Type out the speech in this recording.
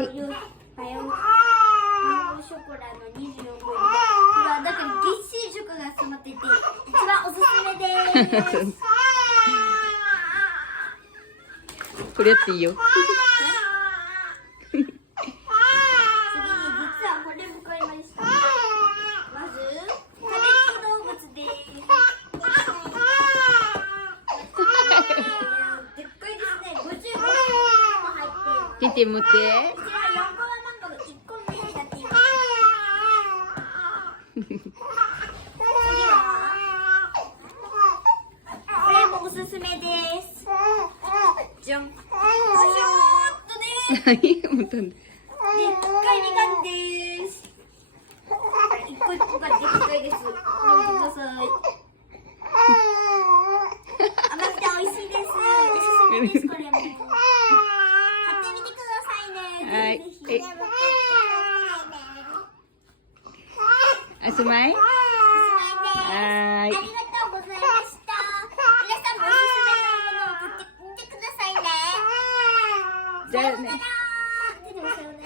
マヨショコラの24個入りこれはだからぎっしりチョコが詰まってて一番おすすめです。これやっていいよ。次に実はこれも買いました。まずたべっ子動物です。でっかいですね。55個も入っています。テテ持って。こちら4個はマンゴー1個目になっています。次はこれもおすすめです。じゃん。何持ったんだ。でっかいみかんです。一個一個がでっかいです。見てください。甘くて美味しいです。おすすめです。これも。買ってみてくださいね。はいぜひぜひ。あすまい。おすすめです。ありがとうございました。皆さんもおすすめのものを買ってみてくださいね。じゃあね。さようなら。